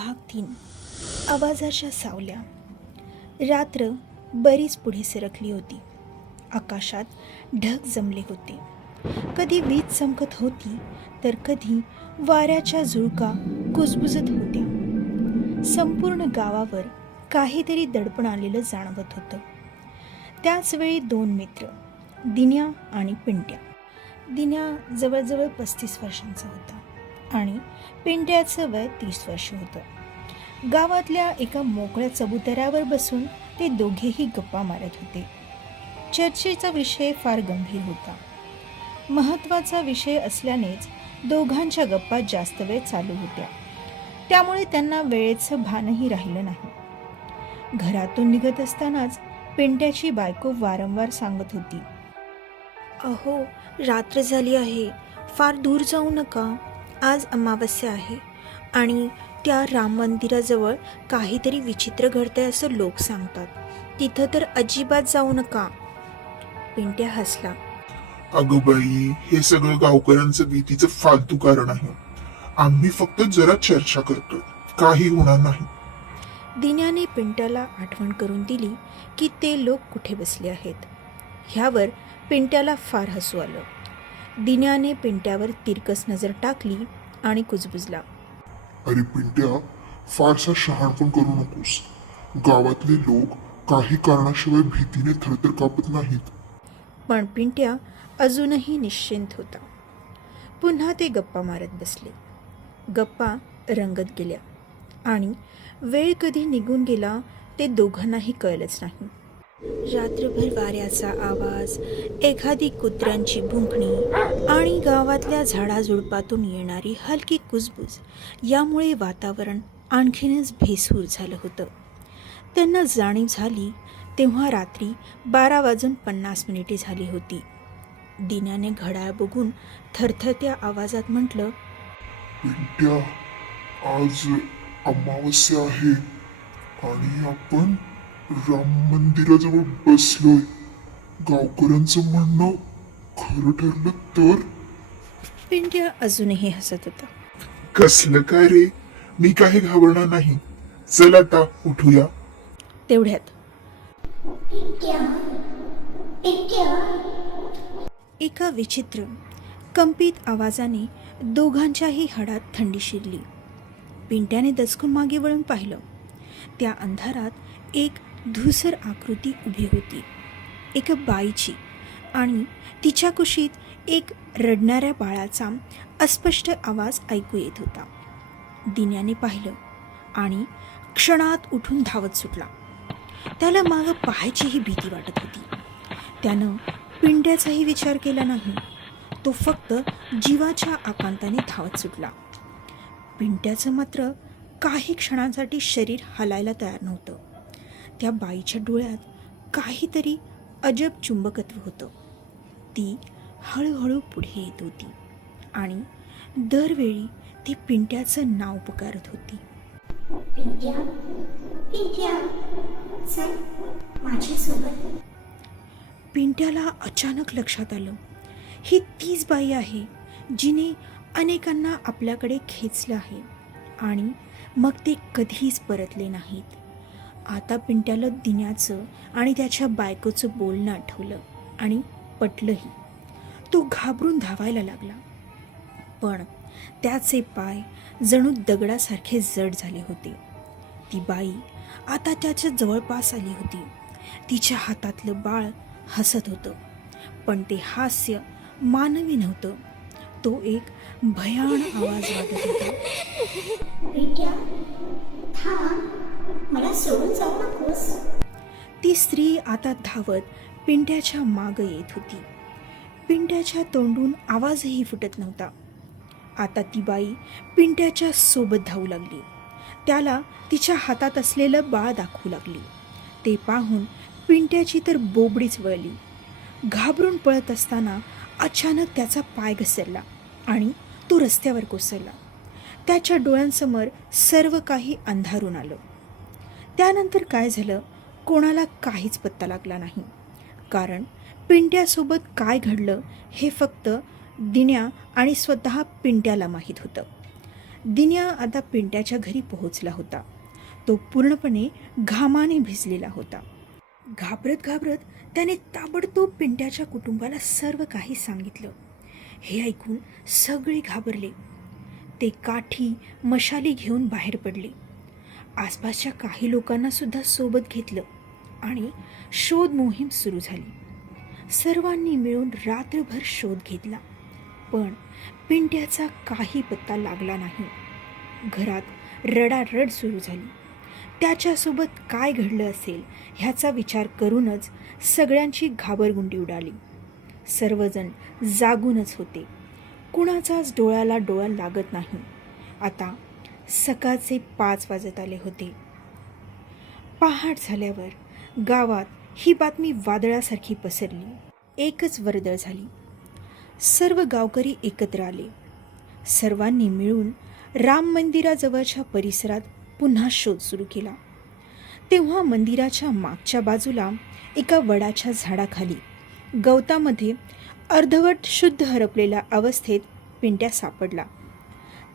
भाग 3. आवाजाच्या सावल्या. रात्र बरीच पुढे सरकली होती. आकाशात ढग जमले होते. कधी वीज चमकत होती तर कधी वाऱ्याच्या झुळका कुजबुजत होत्या. संपूर्ण गावावर काहीतरी दडपण आलेलं जाणवत होतं. त्याचवेळी 2 मित्र, दिन्या आणि पिंट्या. दिन्या जवळजवळ 35 वर्षांचा होता आणि पिंट्याचं वय 30 वर्ष होतं. गावातल्या एका मोकळ्या चबुतऱ्यावर बसून ते दोघेही गप्पा मारत होते. चर्चेचा विषय फार गंभीर होता. महत्त्वाचा विषय असल्यानेच दोघांच्या गप्पा जास्त वेळ चालू होत्या. त्यामुळे त्यांना वेळेचं भानही राहिलं नाही. घरातून निघत असतानाच पिंट्याची बायको वारंवार सांगत होती, "अहो, रात्र झाली आहे, फार दूर जाऊ नका. आज अमावस्या आहे आणि त्या राम मंदिराजवळ काहीतरी विचित्र घडतंय असं लोक सांगतात. तिथं तर अजिबात जाऊ नका." पिंट्या हसला. अगं बाई, हे सगळं गावकऱ्यांचं भीतीचं फालतू कारण आहे. आम्ही फक्त जरा चर्चा करतोय, काही होणार नाही. दिन्याने पिंट्याला आठवण करून दिली की ते लोक कुठे बसले आहेत. ह्यावर पिंट्याला फार हसू आलं. दिन्याने पिंट्यावर तिरकस नजर टाकली आणि कुजबुजला. अरे पिंट्या, फारसा शहाणपण करू नकोस. गावातले लोक काही कारणाशिवाय भीतीने थरथर कापत नाहीत. पण पिंट्या अजूनही निश्चिंत होता. पुन्हा ते गप्पा मारत बसले. गप्पा रंगत गेल्या आणि वेळ कधी निघून गेला ते दोघांनाही कळलंच नाही. रात्रभर वाऱ्याचा आवाज, एखादी कुत्र्यांची भुंकणी आणि गावातल्या झाडाझुडपातून येणारी हलकी कुजबुज यामुळे वातावरण आणखीनच भेसूर झालं होतं. त्यांना जाणीव झाली तेव्हा रात्री 12:50 झाली होती. दिन्याने घड्याळ बघून थरथरत्या आवाजात म्हटलं, पिंट्या, आज अमावस्या आहे आणि आपण राम मंदिराजवळ बसलोय. गावकऱ्यांचं म्हणणं खरं ठरलं तर? पिंट्या अजूनही हसत होता. कसलं काय रे, मी काही घाबरणार नाही. चल आता उठूया. तेवढ्यात एका विचित्र कंपित आवाजाने दोघांच्याही हाडात थंडी शिरली. पिंट्याने दचकून मागे वळून पाहिलं. त्या अंधारात एक धूसर आकृती उभी होती, एका बाईची, आणि तिच्या कुशीत एक रडणाऱ्या बाळाचा अस्पष्ट आवाज ऐकू येत होता. दिन्याने पाहिलं आणि क्षणात उठून धावत सुटला. त्याला मागं पाहायचीही भीती वाटत होती. त्यानं पिंट्याचाही विचार केला नाही. तो फक्त जीवाच्या आकांताने धावत सुटला. पिंट्याचं मात्र काही क्षणांसाठी शरीर हलायला तयार नव्हतं. त्या बाईच्या डोळ्यात काहीतरी अजब चुंबकत्व होतं. ती हळूहळू पुढे येत होती आणि दरवेळी ती पिंट्याचं नाव पुकारत होती. पिंट्या, पिंट्या, चल माझ्यासोबत. पिंट्याला अचानक लक्षात आलं, ही तीच बाई आहे जिने अनेकांना आपल्याकडे खेचलं आहे आणि मग ते कधीच परतले नाहीत. आता पिंट्याला दिन्याचं आणि त्याच्या बायकोचं बोलणं आठवलं आणि पटलंही. तो घाबरून धावायला लागला. पण त्याचे पाय जणू दगडासारखे जड झाले होते. ती बाई आता त्याच्या जवळपास आली होती. तिच्या हातातलं बाळ हसत होतं, पण ते हास्य मानवी नव्हतं. तो एक भयान आवाज वाटत होता. पिंट्या, थांब, मला सोडून जाऊ नकोस. ती स्त्री आता धावत पिंट्याच्या मागं येत होती. पिंट्याच्या तोंडून आवाजही फुटत नव्हता. आता ती बाई पिंट्याच्या सोबत धावू लागली. त्याला तिच्या हातात असलेलं बाळ दाखवू लागली. ते पाहून पिंट्याची तर बोबडीच वळली. घाबरून पळत असताना अचानक त्याचा पाय घसरला आणि तो रस्त्यावर कोसळला. त्याच्या डोळ्यांसमोर सर्व काही अंधारून आलं. त्यानंतर काय झालं कोणाला काहीच पत्ता लागला नाही, कारण पिंट्यासोबत काय घडलं हे फक्त दिन्या आणि स्वतः पिंट्याला माहीत होतं. दिन्या आता पिंट्याच्या घरी पोहोचला होता. तो पूर्णपणे घामाने भिजलेला होता. घाबरत घाबरत त्याने ताबडतोब पिंट्याच्या कुटुंबाला सर्व काही सांगितलं. हे ऐकून सगळे घाबरले. ते काठी मशाली घेऊन बाहेर पडले. आसपासच्या काही लोकांना सुद्धा सोबत घेतलं आणि शोध मोहीम सुरू झाली. सर्वांनी मिळून रात्रभर शोध घेतला, पण पिंट्याचा काही पत्ता लागला नाही. घरात रडारड सुरू झाली. त्याच्यासोबत काय घडलं असेल ह्याचा विचार करूनच सगळ्यांची घाबरगुंडी उडाली. सर्वजण जागूनच होते. कुणाचाच डोळ्याला डोळा लागत नाही. आता सकाळचे 5 वाजत आले होते. पहाट झाल्यावर गावात ही बातमी वादळासारखी पसरली. एकच वर्दळ झाली. सर्व गावकरी एकत्र आले. सर्वांनी मिळून राम मंदिराजवळच्या परिसरात पुन्हा शोध सुरू केला. तेव्हा मंदिराच्या मागच्या बाजूला एका वडाच्या झाडाखाली गवतामध्ये अर्धवट शुद्ध हरपलेल्या अवस्थेत पिंट्या सापडला.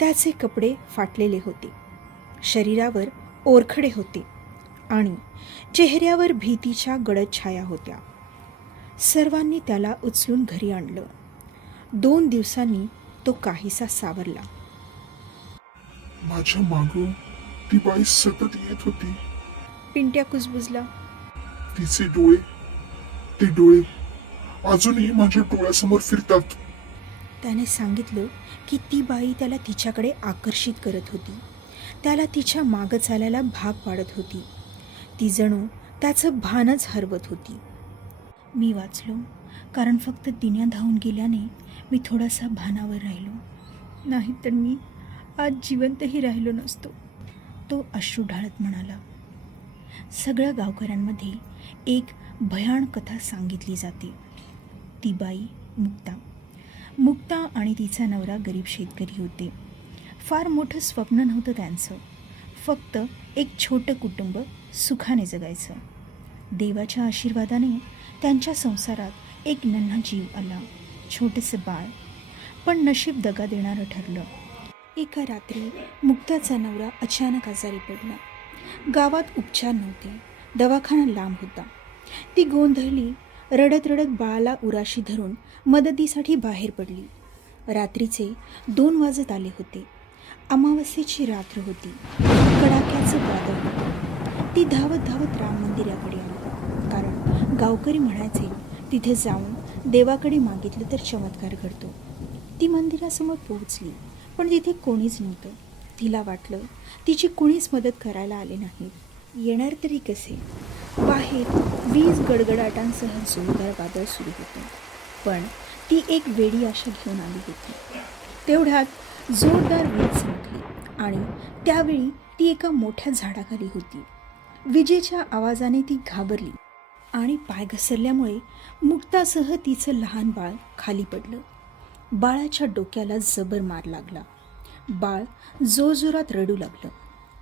त्याचे कपडे फाटलेले होते, शरीरावर ओरखडे होते आणि चेहऱ्यावर भीतीच्या गडद छाया होत्या. सर्वांनी त्याला उचलून घरी आणलं. 2 दिवसांनी तो काहीसा सावरला. माझ्या मागं ती बाई सतत येत होती. पिंट्या कुजबुजला. तिचे डोळे, ते डोळे अजूनही माझ्या डोळ्यासमोर फिरतात. त्याने सांगितलं की ती बाई त्याला तिच्याकडे आकर्षित करत होती. त्याला तिच्या मागं चालायला भाग पाडत होती. ती जणू त्याचं भानच हरवत होती. मी वाचलो कारण फक्त दिन्या धावून गेल्याने मी थोडासा भानावर राहिलो. नाहीतर मी आज जिवंतही राहिलो नसतो, तो अश्रू ढाळत म्हणाला. सगळ्या गावकऱ्यांमध्ये एक भयाण कथा सांगितली जाते. ती बाई मुक्ता आणि तिचा नवरा गरीब शेतकरी होते. फार मोठं स्वप्न नव्हतं त्यांचं. फक्त एक छोटं कुटुंब सुखाने जगायचं. देवाच्या आशीर्वादाने त्यांच्या संसारात एक नन्हा जीव आला, छोटंसं बाळ. पण नशीब दगा देणारं ठरलं. एका रात्री मुक्ताचा नवरा अचानक आजारी पडला. गावात उपचार नव्हते, दवाखाना लांब होता. ती गोंधळली. रडत रडत बाळाला उराशी धरून मदतीसाठी बाहेर पडली. रात्रीचे 2 वाजत आले होते. अमावस्येची रात्र होती. कडाक्याचं वादळ होतं. ती धावत धावत राम मंदिराकडे आली, कारण गावकरी म्हणायचे तिथे जाऊन देवाकडे मागितलं तर चमत्कार घडतो. ती मंदिरासमोर पोहोचली, पण तिथे कोणीच नव्हतं. तिला वाटलं तिची कुणीच मदत करायला आले नाहीत. येणार तरी कसे? बाहेर वीज गडगडाटांसह जोरदार वादळ सुरू होतं. पण ती एक वेडी आशा घेऊन आली होती. तेवढ्यात जोरदार वीज चमकली आणि त्यावेळी ती एका मोठ्या झाडाखाली होती. विजेच्या आवाजाने ती घाबरली आणि पाय घसरल्यामुळे मुक्तासह तिचं लहान बाळ खाली पडलं. बाळाच्या डोक्याला जबर मार लागला. बाळ जोरजोरात रडू लागलं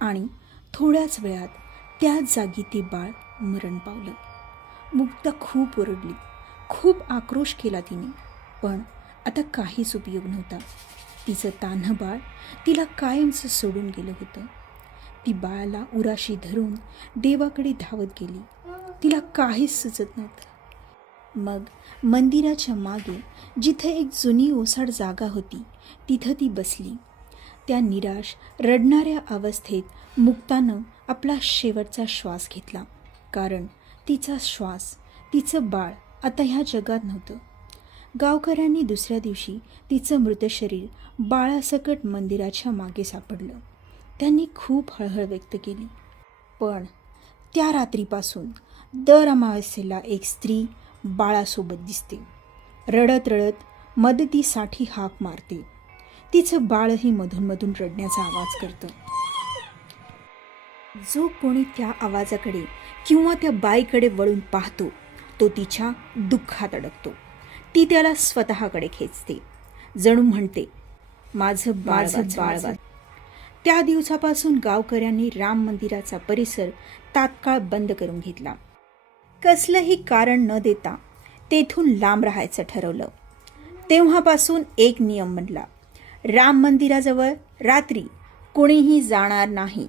आणि थोड्याच वेळात त्याच जागी ते बाळ मरण पावलं. मुक्ता खूप ओरडली, खूप आक्रोश केला तिने, पण आता काहीच उपयोग नव्हता. तिचं तान्हं बाळ तिला कायमचं सोडून गेलं होतं. ती बाळाला उराशी धरून देवाकडे धावत गेली. तिला काहीच सुचत नव्हतं. मग मंदिराच्या मागे जिथे एक जुनी ओसाड जागा होती तिथं ती बसली. त्या निराश रडणाऱ्या अवस्थेत मुक्तानं आपला शेवटचा श्वास घेतला, कारण तिचा श्वास, तिचं बाळ आता ह्या जगात नव्हतं. गावकऱ्यांनी दुसऱ्या दिवशी तिचं मृत शरीर बाळासकट मंदिराच्या मागे सापडलं. त्यांनी खूप हळहळ व्यक्त केली. पण त्या रात्रीपासून दर अमावस्येला एक स्त्री बाळासोबत दिसते. रडत रडत मदतीसाठी हाक मारते. तिचं बाळही मधून रडण्याचा आवाज करतं. जो कोणी त्या आवाजाकडे किंवा त्या बाईकडे वळून पाहतो तो तिच्या दुःखात अडकतो. ती त्याला स्वतःकडे खेचते, जणू म्हणते, माझं बाळ. त्या दिवसापासून गावकऱ्यांनी राम मंदिराचा परिसर तात्काळ बंद करून घेतला. कसलंही कारण न देता तेथून लांब राहायचं ठरवलं. तेव्हापासून एक नियम बनला, राम मंदिराजवळ रात्री कुणीही जाणार नाही.